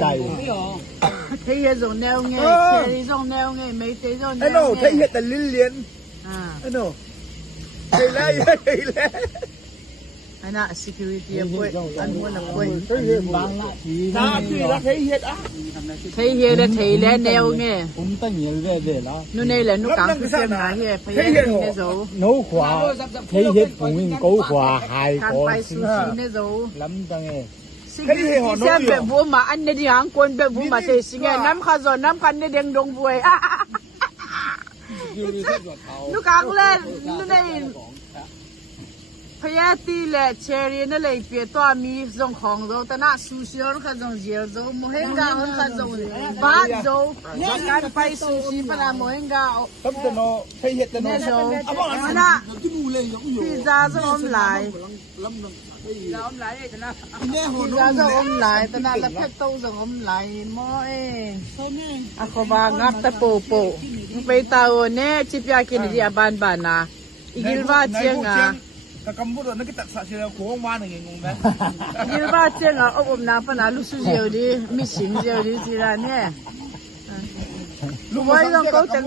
ใจ睇嘢仲撩嘅，你仲撩嘅，未睇仲撩嘅。ไอ้โน่睇เฮ็ดแต่ลิ้นเลียนไอ้โน่ไอ้แล้วไอ้แล้วไอ้น่ะ security อ่ะป่วยอันนู้นน่ะป่วยบางละตาพี่ละthấyเฮ็ดอ่ะthấy嘢咧睇咧撩嘅ผมตั้ง嘢เรื่อยๆแล้วนู่นนี่แหละนู่นกลางคือเส้นหาเฮ็ดพยายามเนี่ยโซโน้ขวาthấyเฮ็ดผมวิ่ง高ขวาหาย การ ก่อน ไปซูชิเนี่ยโซ ลำตังเอ先别不嘛，俺那地方滚别不嘛，这是个，咱看着咱看那点东不哎，你讲嘞，你那พยาตีแหละเชรีนั่นเลยเปียตัวมีส่งของเราแต่น่ะซูชิเราค่ะส่งเจียวเราโมเฮงกาเราค่ะส่งบ้านเราการไปซูชิปนาโมเฮงกาตั้งแต่โน่thấyเฮ็ดแต่โน่เอาบอกอันน่ะพิซซ่าจะอมหลายจะอมหลายแต่น่ะพิซซ่าจะอมหลายแต่น่ะแล้วเพชรโตจะอมหลายม้อยอะขบางับตะโปโปไปตาโอเน่จิบยากินที่บ้านบ้านนะอีกิลว่าเจียงอ่ะถ้ากำพูดว่านึกตักสะเชียวโค้งว่าหนึ่งงงไหมยิลว่าเจียงอ่ะอบน้ำปนาลูกสุเจียวดิมีสิงเจียวดิจีราเนี่ยลูกว่าต้องเขาแต่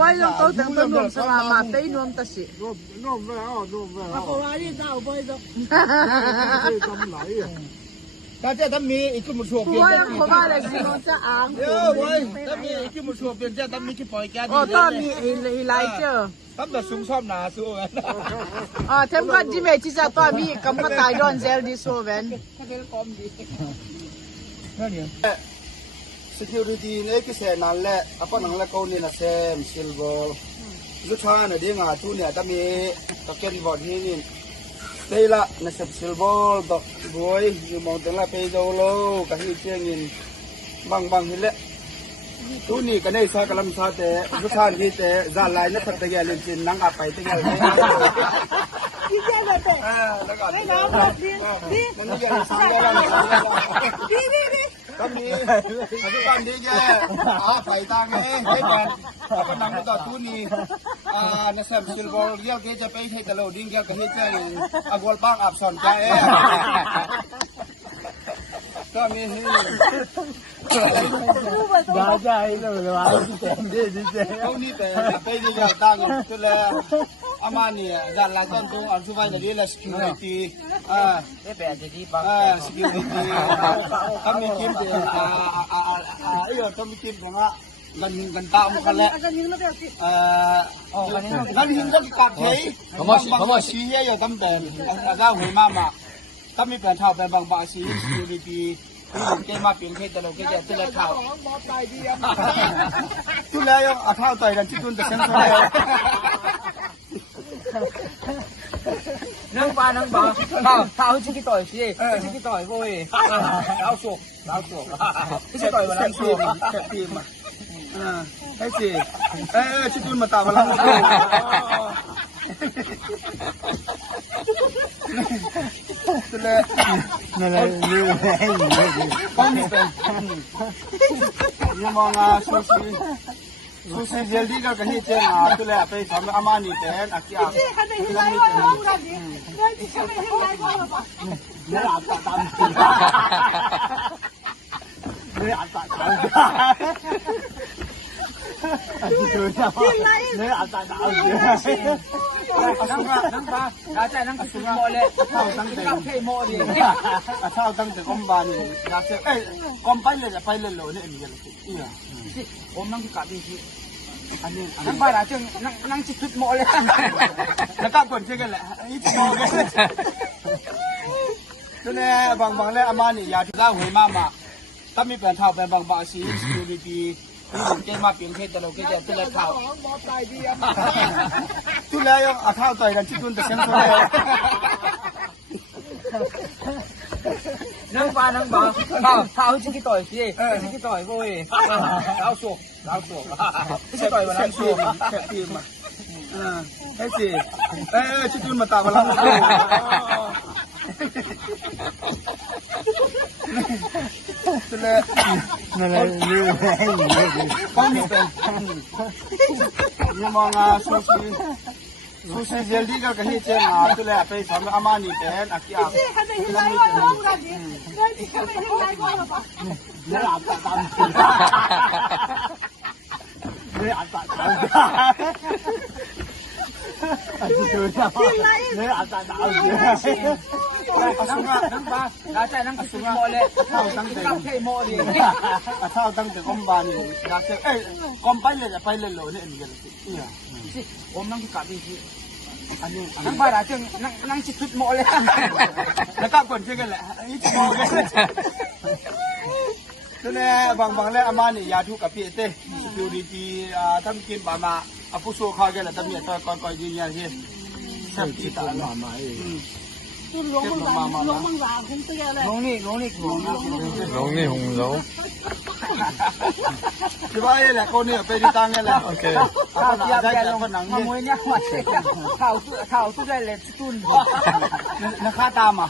ว่าต้องเขาแต่ต้นนวมสมามาเตยนวมตะสินวมไม่เอานวมไม่เอาเขาว่าที่เจ้าไปจ้ะกำไหลแต่เจ้าถ้ามีอีกขึ้นมาชัวร์เปลี่ยนจะเขาว่าอะไรสิน้องจะอ่างเยอะเว้ยถ้ามีอีกขึ้นมาชัวร์เปลี่ยนเจ้าถ้ามีที่ปล่อยแก๊สอ๋อต้องมีอีไลเจอตั้งแต่สูงชอบหนาสู้กันอ๋อเทมกันจิเมจิจะต้องมีกำกับตายดอนเซลดิโซเวนนั่นเนี่ย security เนี่ยก็เสนั่นแหละอ่ะก็นั่นแหละเขานี่นะเซมซิลเวอร์ลูกชายเนี่ยดีงาทุเนี่ยถ้ามีตะเกียบบอดนี่ได้ละนะเซมซิลเวอร์ดอกบอยอยู่มองแต่ละไปโดโลกับที่เชียงอินบางนี่แหละทุนี่ก็ได้ซากลำซาแต่ลูกชายที่แต่จานลายนักตะเกียบเล่นจินนั่งอาไปตะเกียบเลยที่เจ้าเลยเป็นแล้วก็ไม่น้ำดีมันนี่ยังสามแล้วดีก็มีทุกคนดีแกไปต่างไงให้แบนก็นั่งต่อตู้นี้นะเซมซิลเวอร์เรียกจะไปให้ตะโลดิ้งแกก็ให้เจ้าอากวลปังอับสอนใจก็มีให้บ้าใจเลยว่าที่เต็มที่เต็มเขานี่แต่ไปดีแกต่างตัวแล้วอามานี่ด้านหลังต้นตรงอันสุวรรณนี่แหละ security ได้แปลจะดีปังsecurity เขามีทีมไอ้ยอดเขามีทีมของว่ากันตามกันแหละกันยิงก็กัดเฮ้ยเขามาชี้เยอะตั้งแต่ก้าวหัวมาถ้ามีแผนเท่าเป็นบางบาชี security ที่เกมาเปลี่ยนเพศแต่เราก็จะเป็นเท่าทุแล้วยังเท่าต่อยกันที่คุณจะเซ็นเซอร์นั่งปลานั่งบ่เท้าชิกิต่อยสิชิกิต่อยโว้ยเอาสุกชิกิต่อยวันนั้นสุกแค่ทีมให้สิชิคุณมาตามมาแล้วนั่นแหละนี่ให้ก็มีเป็นยังมองซูชิเจลดีก็ให้เจ้าตัวแหละไปทำอามานี่เป็นอากิอาเนี่ยอาตาตามเนี่ยอาตาตามเนี่ยอาตาตามนั่งปลาอาจารย์นั่งสุกโมเลยตั้งแต่ก้าวเทโมดิเท่าตั้งแต่กอมบานี่อยากจะกอมไปเลยจะไปเลยโหลนี่นี่ยังผมนั่งที่กัดดีทีอันนี้นั่งปลาจึงนั่งจิตโมเลยแล้วก็คนเชื่อกันแหละอีกทีตัวนี้บางแล้วอามานี่อยากที่ก้าวหัวมาถ้ามีแผนเท่าเป็นบางบาชี security ที่เกมาเปลี่ยนเพศแต่เราก็จะเป็นเท่าทุแล้วยังเท่าต่อยกันที่คุณจะเซ็นเซอร์นั่งปลานั่งบ่เท้าชิกิต่อยสิชิกิต่อยโว้ยเอาสุกชิกิต่อยวันนั้นสุกแค่ทีมให้สิชิคุณมาตามมาแล้วนั่นแหละนี่ให้ก็มีเป็นยังมองซู苏西杰里个可以见啊，对了，非常的阿玛尼边阿基亚。还没有来过了，我感觉，还没有来过了吧？你俩打打，你俩打打，你俩打打，nang ba nang ba la cha nang su mo le ka ke mo le อาถ้าตั้งแต่กมบานี่อยากจะกมไปเลยจะไปเลยโหลนี่นี่เนี่ย si om nang ka bi si อันนี้ nang ba la chang nang si tut mo le แล้วก็คนชื่อกันแหละนี่จะมองกันตัวนี้บางแล้วอามานี่ยาทุกกับพี่เต้ security ทำกินบามาอาผู้สู้เขากันแหละตำรวจตอนก่อนยืนยันที่แซ่บที่ตาหมา就龙门山红这个嘞， nong ni ko 龙นี่หงโล ที่ว่าแหละคนนี้ไปที่ตั้งกันแหละ โอเค ka ti ya ga long ma mo nya ma se ka thao tu dai le tun นักฆ่าตามอ่ะ